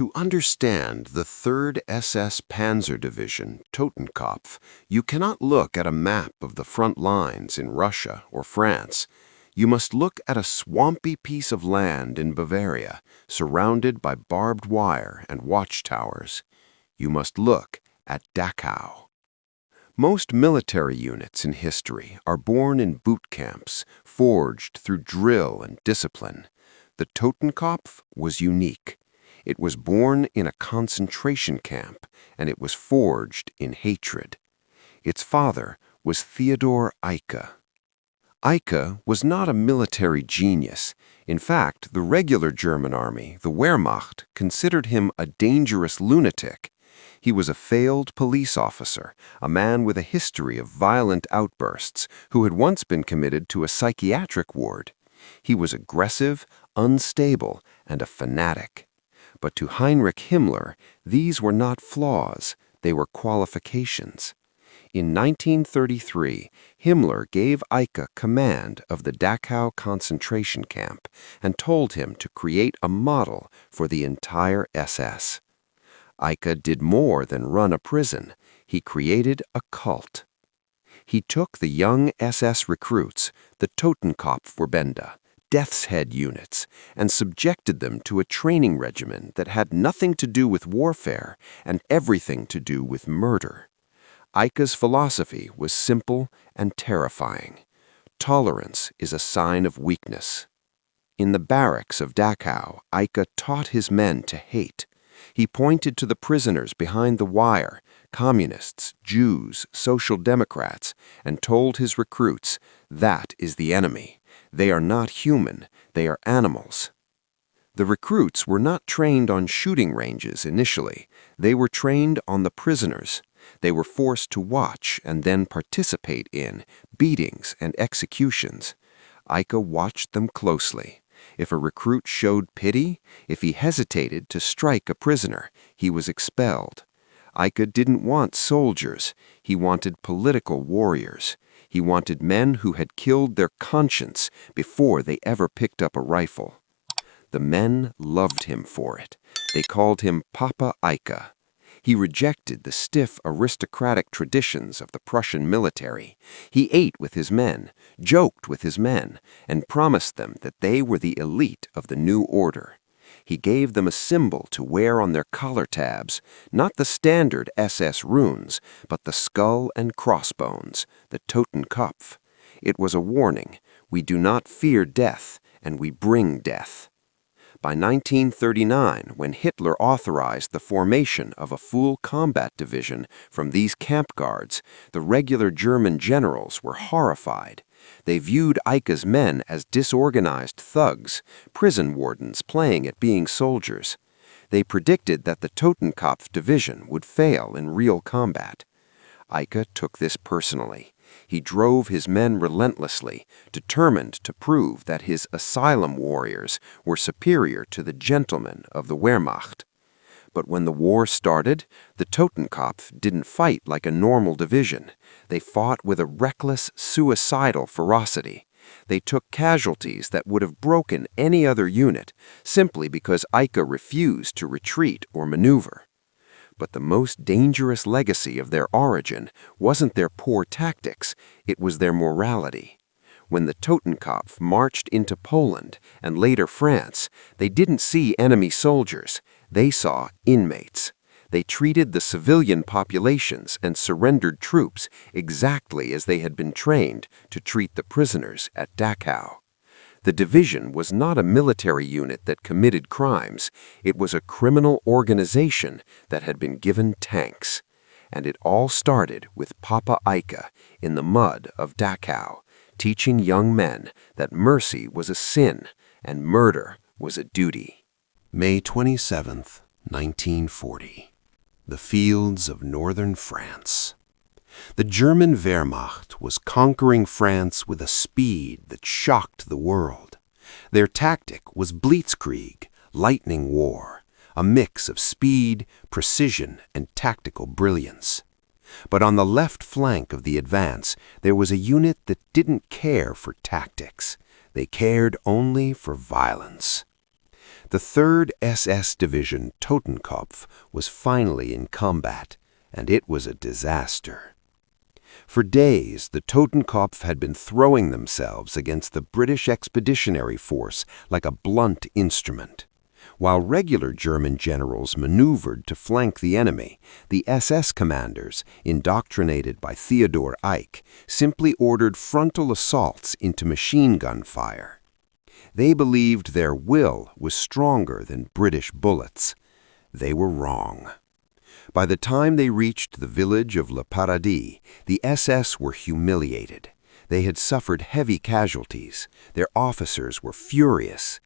To understand the 3rd SS Panzer Division, Totenkopf, you cannot look at a map of the front lines in Russia or France. You must look at a swampy piece of land in Bavaria, surrounded by barbed wire and watchtowers. You must look at Dachau. Most military units in history are born in boot camps, forged through drill and discipline. The Totenkopf was unique. It was born in a concentration camp, and it was forged in hatred. Its father was Theodor Eicke. Eicke was not a military genius. In fact, the regular German army, the Wehrmacht, considered him a dangerous lunatic. He was a failed police officer, a man with a history of violent outbursts, who had once been committed to a psychiatric ward. He was aggressive, unstable, and a fanatic. But to Heinrich Himmler, these were not flaws, they were qualifications. In 1933, Himmler gave Eicke command of the Dachau concentration camp and told him to create a model for the entire SS. Eicke did more than run a prison. He created a cult. He took the young SS recruits, the Totenkopfverbände, Death's Head units, and subjected them to a training regimen that had nothing to do with warfare and everything to do with murder. Eicke's philosophy was simple and terrifying. Tolerance is a sign of weakness. In the barracks of Dachau, Eicke taught his men to hate. He pointed to the prisoners behind the wire, communists, Jews, social democrats, and told his recruits, "That is the enemy. They are not human, they are animals." The recruits were not trained on shooting ranges initially. They were trained on the prisoners. They were forced to watch and then participate in beatings and executions. Eicke watched them closely. If a recruit showed pity, if he hesitated to strike a prisoner, he was expelled. Eicke didn't want soldiers. He wanted political warriors. He wanted men who had killed their conscience before they ever picked up a rifle. The men loved him for it. They called him Papa Eicke. He rejected the stiff aristocratic traditions of the Prussian military. He ate with his men, joked with his men, and promised them that they were the elite of the new order. He gave them a symbol to wear on their collar tabs, not the standard SS runes, but the skull and crossbones, the Totenkopf. It was a warning: we do not fear death, and we bring death. By 1939, when Hitler authorized the formation of a full combat division from these camp guards, the regular German generals were horrified. They viewed Eicke's men as disorganized thugs, prison wardens playing at being soldiers. They predicted that the Totenkopf division would fail in real combat. Eicke took this personally. He drove his men relentlessly, determined to prove that his asylum warriors were superior to the gentlemen of the Wehrmacht. But when the war started, the Totenkopf didn't fight like a normal division. They fought with a reckless, suicidal ferocity. They took casualties that would have broken any other unit, simply because Eicke refused to retreat or maneuver. But the most dangerous legacy of their origin wasn't their poor tactics, it was their morality. When the Totenkopf marched into Poland and later France, they didn't see enemy soldiers, they saw inmates. They treated the civilian populations and surrendered troops exactly as they had been trained to treat the prisoners at Dachau. The division was not a military unit that committed crimes. It was a criminal organization that had been given tanks. And it all started with Papa Eicke in the mud of Dachau, teaching young men that mercy was a sin and murder was a duty. May 27th, 1940. The fields of northern France. The German Wehrmacht was conquering France with a speed that shocked the world. Their tactic was blitzkrieg, lightning war, a mix of speed, precision, and tactical brilliance. But on the left flank of the advance, there was a unit that didn't care for tactics. They cared only for violence. The 3rd SS Division Totenkopf was finally in combat, and it was a disaster. For days, the Totenkopf had been throwing themselves against the British Expeditionary Force like a blunt instrument. While regular German generals maneuvered to flank the enemy, the SS commanders, indoctrinated by Theodor Eicke, simply ordered frontal assaults into machine gun fire. They believed their will was stronger than British bullets. They were wrong. By the time they reached the village of Paradis, the SS were humiliated. They had suffered heavy casualties. Their officers were furious.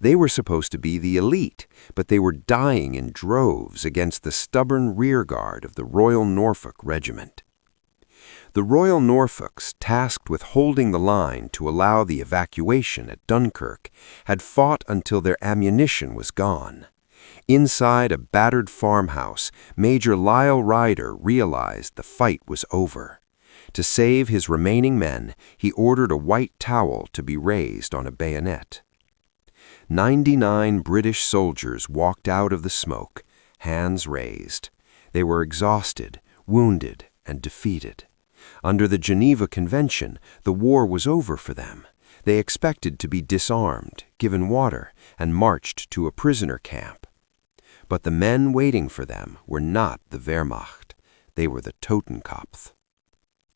They were supposed to be the elite, but they were dying in droves against the stubborn rearguard of the Royal Norfolk Regiment. The Royal Norfolks, tasked with holding the line to allow the evacuation at Dunkirk, had fought until their ammunition was gone. Inside a battered farmhouse, Major Lyle Ryder realized the fight was over. To save his remaining men, he ordered a white towel to be raised on a bayonet. 99 British soldiers walked out of the smoke, hands raised. They were exhausted, wounded, and defeated. Under the Geneva Convention, the war was over for them. They expected to be disarmed, given water, and marched to a prisoner camp. But the men waiting for them were not the Wehrmacht. They were the Totenkopf.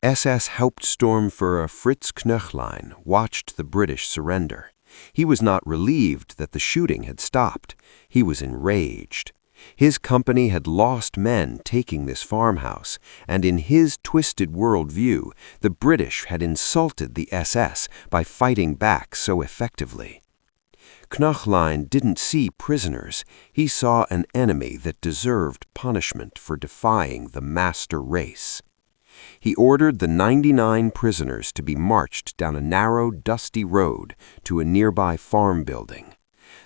SS Hauptsturmführer Fritz Knöchlein watched the British surrender. He was not relieved that the shooting had stopped. He was enraged. His company had lost men taking this farmhouse, and in his twisted worldview, the British had insulted the SS by fighting back so effectively. Knöchlein didn't see prisoners. He saw an enemy that deserved punishment for defying the master race. He ordered the 99 prisoners to be marched down a narrow, dusty road to a nearby farm building.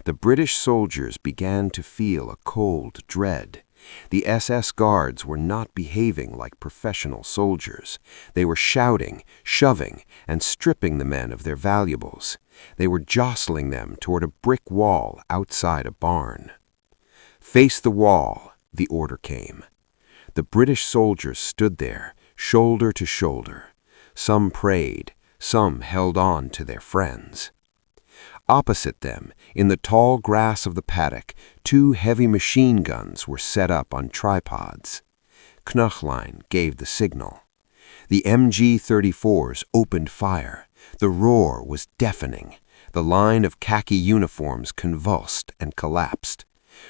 The British soldiers began to feel a cold dread. The SS guards were not behaving like professional soldiers. They were shouting, shoving, and stripping the men of their valuables. They were jostling them toward a brick wall outside a barn. "Face the wall," the order came. The British soldiers stood there, shoulder to shoulder. Some prayed, some held on to their friends. Opposite them, in the tall grass of the paddock, 2 heavy machine guns were set up on tripods. Knöchlein gave the signal. The MG-34s opened fire. The roar was deafening. The line of khaki uniforms convulsed and collapsed.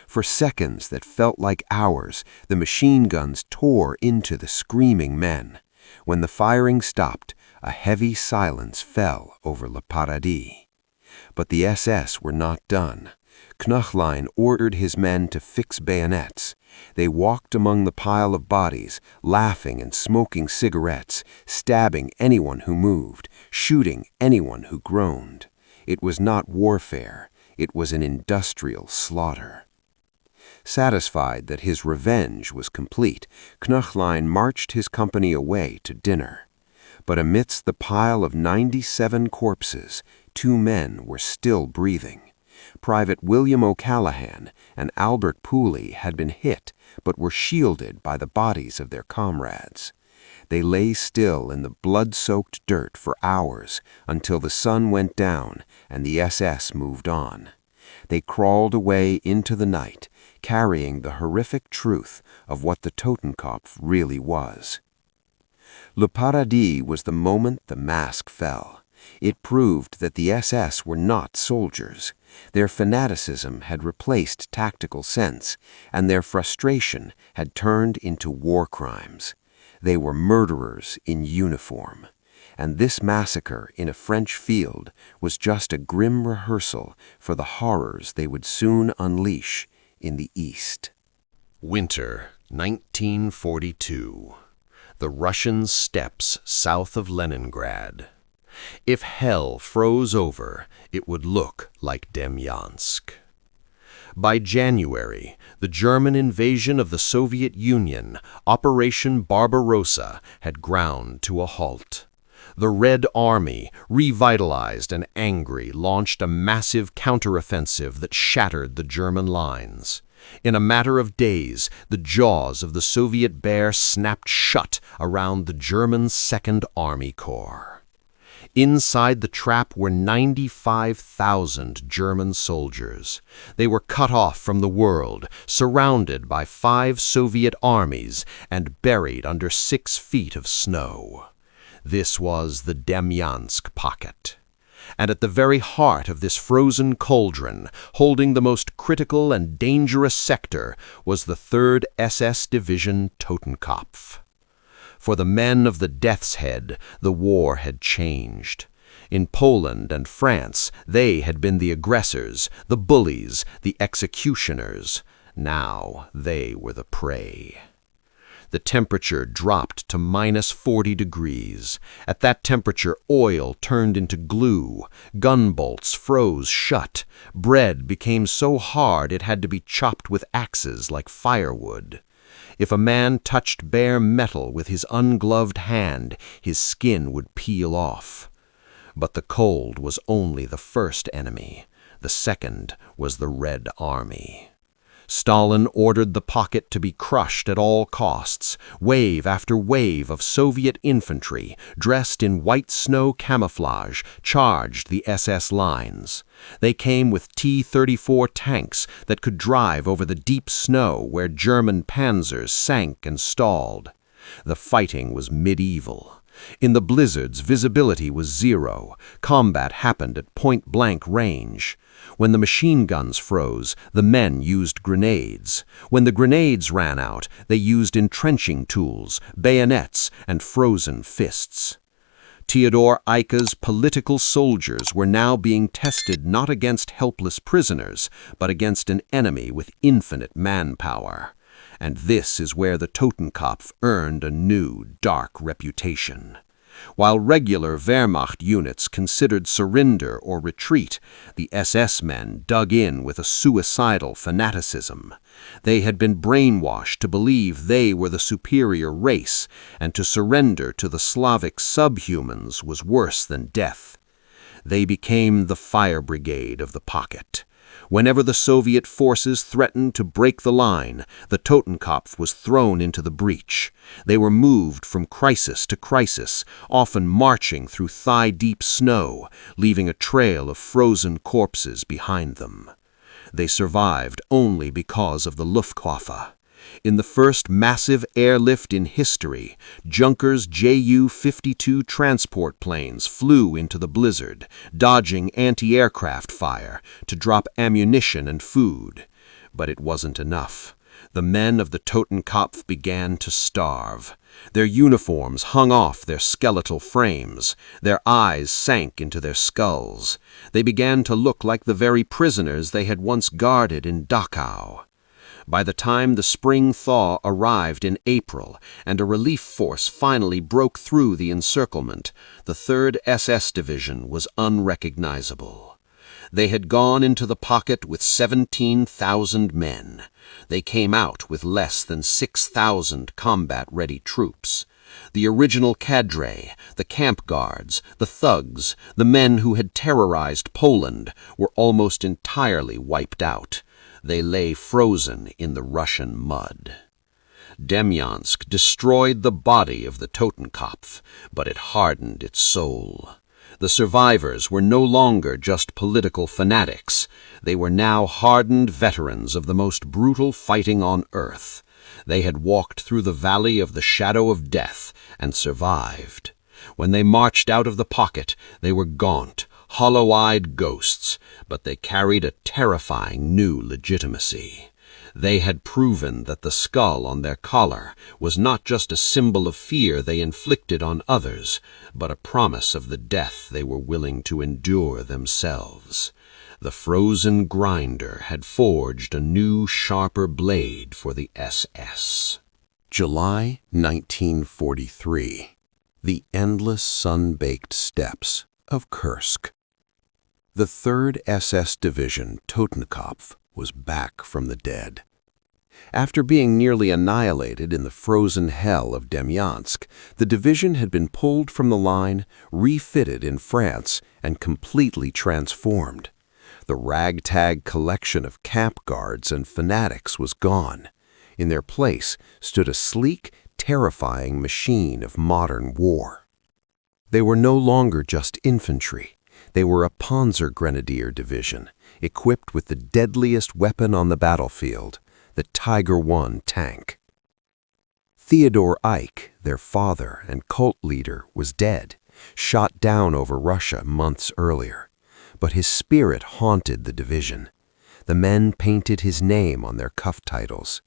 For seconds that felt like hours, the machine guns tore into the screaming men. When the firing stopped, a heavy silence fell over Paradis. But the SS were not done. Knöchlein ordered his men to fix bayonets. They walked among the pile of bodies, laughing and smoking cigarettes, stabbing anyone who moved, shooting anyone who groaned. It was not warfare. It was an industrial slaughter. Satisfied that his revenge was complete, Knöchlein marched his company away to dinner. But amidst the pile of 97 corpses, 2 men were still breathing. Private William O'Callaghan and Albert Pooley had been hit, but were shielded by the bodies of their comrades. They lay still in the blood-soaked dirt for hours until the sun went down and the SS moved on. They crawled away into the night, carrying the horrific truth of what the Totenkopf really was. Le Paradis was the moment the mask fell. It proved that the SS were not soldiers. Their fanaticism had replaced tactical sense, and their frustration had turned into war crimes. They were murderers in uniform. And this massacre in a French field was just a grim rehearsal for the horrors they would soon unleash in the East. Winter 1942. The Russian steppes south of Leningrad. If hell froze over, it would look like Demyansk. By January, the German invasion of the Soviet Union, Operation Barbarossa, had ground to a halt. The Red Army, revitalized and angry, launched a massive counteroffensive that shattered the German lines. In a matter of days, the jaws of the Soviet bear snapped shut around the German Second Army Corps. Inside the trap were 95,000 German soldiers. They were cut off from the world, surrounded by 5 Soviet armies, and buried under 6 feet of snow. This was the Demyansk pocket. And at the very heart of this frozen cauldron, holding the most critical and dangerous sector, was the 3rd SS Division Totenkopf. For the men of the Death's Head, the war had changed. In Poland and France, they had been the aggressors, the bullies, the executioners. Now they were the prey. The temperature dropped to -40 degrees. At that temperature, oil turned into glue, gun bolts froze shut, bread became so hard it had to be chopped with axes like firewood. If a man touched bare metal with his ungloved hand, his skin would peel off. But the cold was only the first enemy. The second was the Red Army. Stalin ordered the pocket to be crushed at all costs. Wave after wave of Soviet infantry, dressed in white snow camouflage, charged the SS lines. They came with T-34 tanks that could drive over the deep snow where German panzers sank and stalled. The fighting was medieval. In the blizzards, visibility was zero. Combat happened at point-blank range. When the machine guns froze, the men used grenades. When the grenades ran out, they used entrenching tools, bayonets, and frozen fists. Theodor Eicke's political soldiers were now being tested not against helpless prisoners, but against an enemy with infinite manpower. And this is where the Totenkopf earned a new, dark reputation. While regular Wehrmacht units considered surrender or retreat, the SS men dug in with a suicidal fanaticism. They had been brainwashed to believe they were the superior race, and to surrender to the Slavic subhumans was worse than death. They became the fire brigade of the pocket. Whenever the Soviet forces threatened to break the line, the Totenkopf was thrown into the breach. They were moved from crisis to crisis, often marching through thigh-deep snow, leaving a trail of frozen corpses behind them. They survived only because of the Luftwaffe. In the first massive airlift in history, Junkers Ju-52 transport planes flew into the blizzard, dodging anti-aircraft fire to drop ammunition and food. But it wasn't enough. The men of the Totenkopf began to starve. Their uniforms hung off their skeletal frames. Their eyes sank into their skulls. They began to look like the very prisoners they had once guarded in Dachau. By the time the spring thaw arrived in April and a relief force finally broke through the encirclement, the 3rd SS Division was unrecognizable. They had gone into the pocket with 17,000 men. They came out with less than 6,000 combat-ready troops. The original cadre, the camp guards, the thugs, the men who had terrorized Poland, were almost entirely wiped out. They lay frozen in the Russian mud. Demyansk destroyed the body of the Totenkopf, but it hardened its soul. The survivors were no longer just political fanatics. They were now hardened veterans of the most brutal fighting on earth. They had walked through the valley of the shadow of death and survived. When they marched out of the pocket, they were gaunt, hollow-eyed ghosts, but they carried a terrifying new legitimacy. They had proven that the skull on their collar was not just a symbol of fear they inflicted on others, but a promise of the death they were willing to endure themselves. The frozen grinder had forged a new, sharper blade for the SS. July 1943. The endless sun-baked steppes of Kursk. The 3rd SS Division Totenkopf was back from the dead. After being nearly annihilated in the frozen hell of Demyansk, the division had been pulled from the line, refitted in France, and completely transformed. The ragtag collection of camp guards and fanatics was gone. In their place stood a sleek, terrifying machine of modern war. They were no longer just infantry. They were a Panzer Grenadier division, equipped with the deadliest weapon on the battlefield, the Tiger I tank. Theodor Eicke, their father and cult leader, was dead, shot down over Russia months earlier. But his spirit haunted the division. The men painted his name on their cuff titles.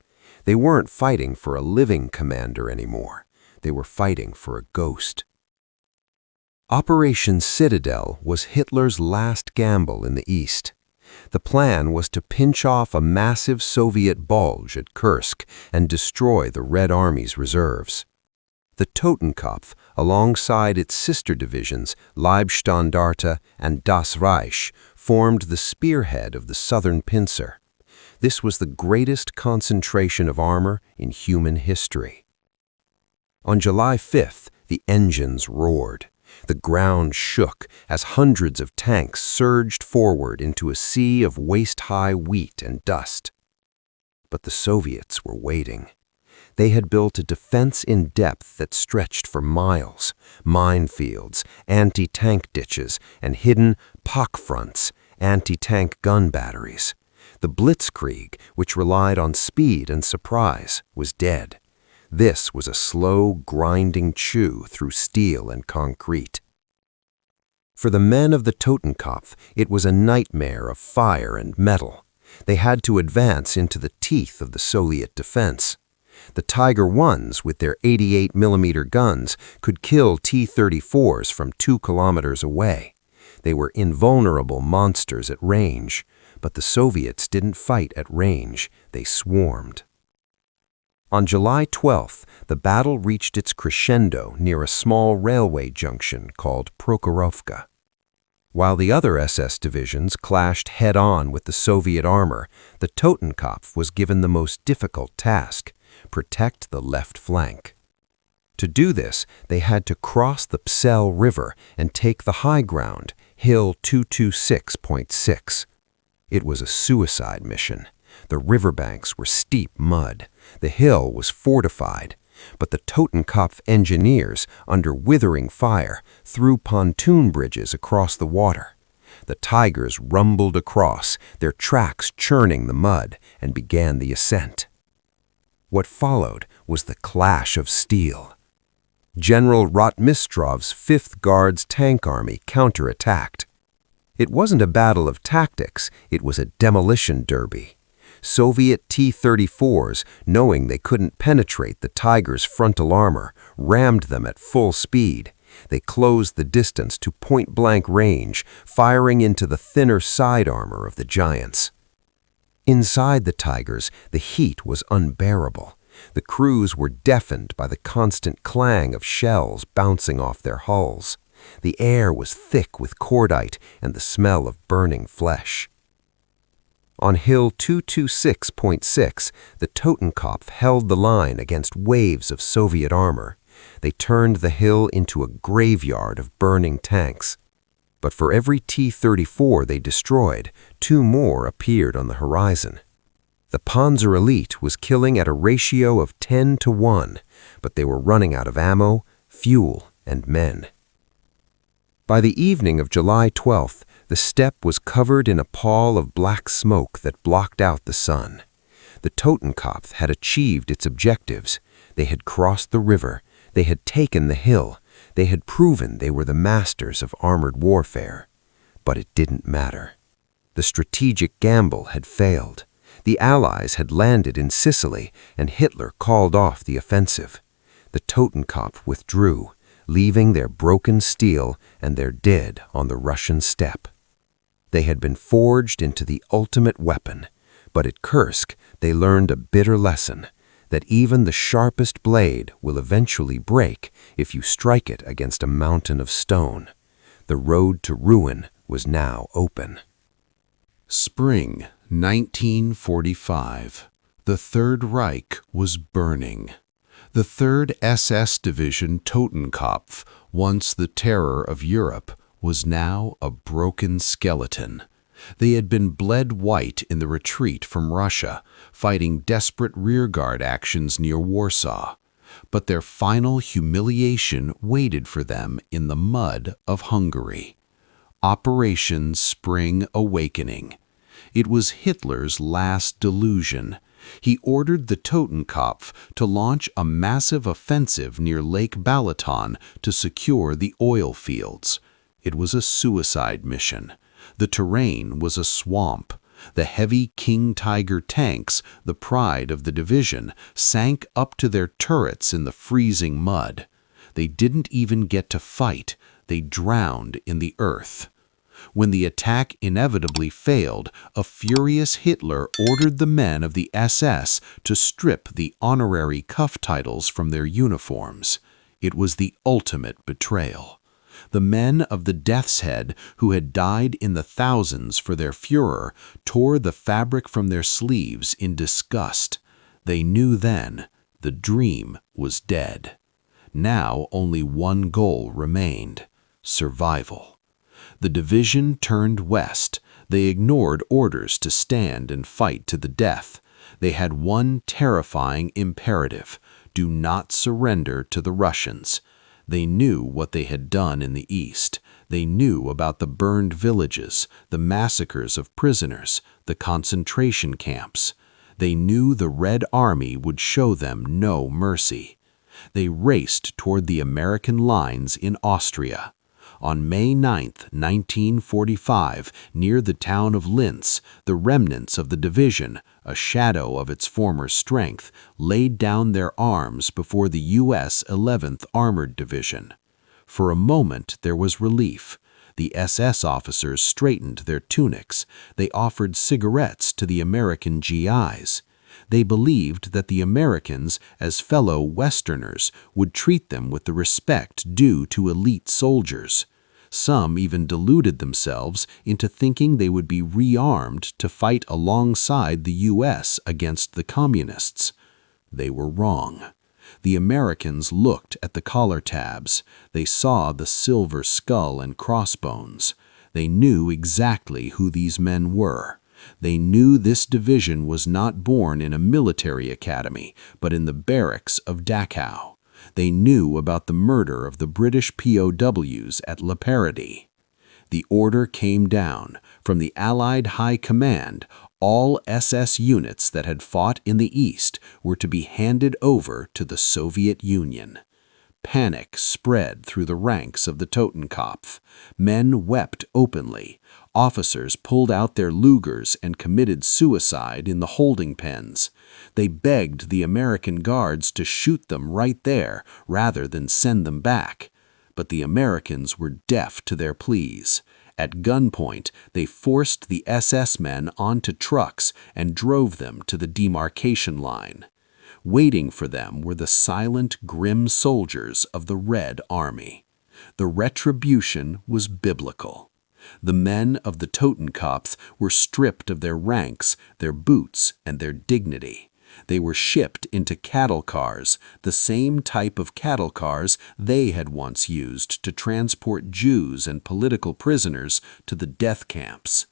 They weren't fighting for a living commander anymore. They were fighting for a ghost. Operation Citadel was Hitler's last gamble in the East. The plan was to pinch off a massive Soviet bulge at Kursk and destroy the Red Army's reserves. The Totenkopf, alongside its sister divisions Leibstandarte and Das Reich, formed the spearhead of the southern pincer. This was the greatest concentration of armor in human history. On July 5th, the engines roared. The ground shook as hundreds of tanks surged forward into a sea of waist-high wheat and dust. But the Soviets were waiting. They had built a defense in depth that stretched for miles, minefields, anti-tank ditches, and hidden pock fronts, anti-tank gun batteries. The blitzkrieg, which relied on speed and surprise, was dead. This was a slow, grinding chew through steel and concrete. For the men of the Totenkopf, it was a nightmare of fire and metal. They had to advance into the teeth of the Soviet defense. The Tiger I's, with their 88mm guns, could kill T-34s from 2 kilometers away. They were invulnerable monsters at range, but the Soviets didn't fight at range, they swarmed. On July 12th, the battle reached its crescendo near a small railway junction called Prokhorovka. While the other SS divisions clashed head-on with the Soviet armor, the Totenkopf was given the most difficult task: protect the left flank. To do this, they had to cross the Psel River and take the high ground, Hill 226.6. It was a suicide mission. The riverbanks were steep mud. The hill was fortified, but the Totenkopf engineers, under withering fire, threw pontoon bridges across the water. The Tigers rumbled across, their tracks churning the mud, and began the ascent. What followed was the clash of steel. General Rotmistrov's 5th Guards Tank Army counterattacked. It wasn't a battle of tactics, it was a demolition derby. Soviet T-34s, knowing they couldn't penetrate the Tigers' frontal armor, rammed them at full speed. They closed the distance to point-blank range, firing into the thinner side armor of the giants. Inside the Tigers, the heat was unbearable. The crews were deafened by the constant clang of shells bouncing off their hulls. The air was thick with cordite and the smell of burning flesh. On Hill 226.6, the Totenkopf held the line against waves of Soviet armor. They turned the hill into a graveyard of burning tanks. But for every T-34 they destroyed, 2 more appeared on the horizon. The Panzer Elite was killing at a ratio of 10-1, but they were running out of ammo, fuel, and men. By the evening of July 12th, the steppe was covered in a pall of black smoke that blocked out the sun. The Totenkopf had achieved its objectives. They had crossed the river. They had taken the hill. They had proven they were the masters of armored warfare. But it didn't matter. The strategic gamble had failed. The Allies had landed in Sicily, and Hitler called off the offensive. The Totenkopf withdrew, leaving their broken steel and their dead on the Russian steppe. They had been forged into the ultimate weapon, but at Kursk they learned a bitter lesson, that even the sharpest blade will eventually break if you strike it against a mountain of stone. The road to ruin was now open. Spring 1945. The Third Reich was burning. The 3rd SS Division Totenkopf, once the terror of Europe, was now a broken skeleton. They had been bled white in the retreat from Russia, fighting desperate rearguard actions near Warsaw. But their final humiliation waited for them in the mud of Hungary. Operation Spring Awakening. It was Hitler's last delusion. He ordered the Totenkopf to launch a massive offensive near Lake Balaton to secure the oil fields. It was a suicide mission. The terrain was a swamp. The heavy King Tiger tanks, the pride of the division, sank up to their turrets in the freezing mud. They didn't even get to fight. They drowned in the earth. When the attack inevitably failed, a furious Hitler ordered the men of the SS to strip the honorary cuff titles from their uniforms. It was the ultimate betrayal. The men of the Death's Head, who had died in the thousands for their Führer, tore the fabric from their sleeves in disgust. They knew then the dream was dead. Now only one goal remained: survival. The division turned west. They ignored orders to stand and fight to the death. They had one terrifying imperative: do not surrender to the Russians. They knew what they had done in the east. They knew about the burned villages, the massacres of prisoners, the concentration camps. They knew the Red Army would show them no mercy. They raced toward the American lines in Austria. On May 9, 1945, near the town of Linz, the remnants of the division, a shadow of its former strength, laid down their arms before the U.S. 11th Armored Division. For a moment there was relief. The SS officers straightened their tunics. They offered cigarettes to the American GIs. They believed that the Americans, as fellow Westerners, would treat them with the respect due to elite soldiers. Some even deluded themselves into thinking they would be rearmed to fight alongside the U.S. against the Communists. They were wrong. The Americans looked at the collar tabs. They saw the silver skull and crossbones. They knew exactly who these men were. They knew this division was not born in a military academy, but in the barracks of Dachau. They knew about the murder of the British POWs at Paradis. The order came down. From the Allied High Command, all SS units that had fought in the East were to be handed over to the Soviet Union. Panic spread through the ranks of the Totenkopf. Men wept openly. Officers pulled out their Lugers and committed suicide in the holding pens. They begged the American guards to shoot them right there rather than send them back. But the Americans were deaf to their pleas. At gunpoint, they forced the SS men onto trucks and drove them to the demarcation line. Waiting for them were the silent, grim soldiers of the Red Army. The retribution was biblical. The men of the Totenkopf were stripped of their ranks, their boots, and their dignity. They were shipped into cattle cars, the same type of cattle cars they had once used to transport Jews and political prisoners to the death camps.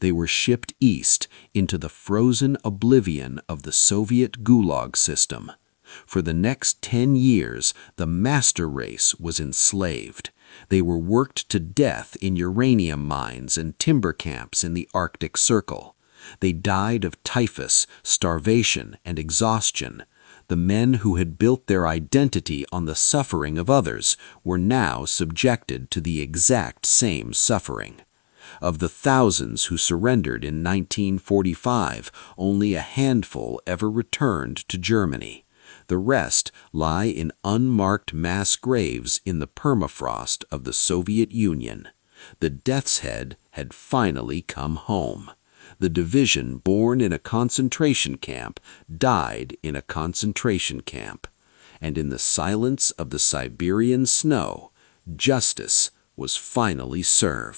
They were shipped east into the frozen oblivion of the Soviet Gulag system. For the next 10 years, the master race was enslaved. They were worked to death in uranium mines and timber camps in the Arctic Circle. They died of typhus, starvation, and exhaustion. The men who had built their identity on the suffering of others were now subjected to the exact same suffering. Of the thousands who surrendered in 1945, only a handful ever returned to Germany. The rest lie in unmarked mass graves in the permafrost of the Soviet Union. The Death's Head had finally come home. The division born in a concentration camp died in a concentration camp. And in the silence of the Siberian snow, justice was finally served.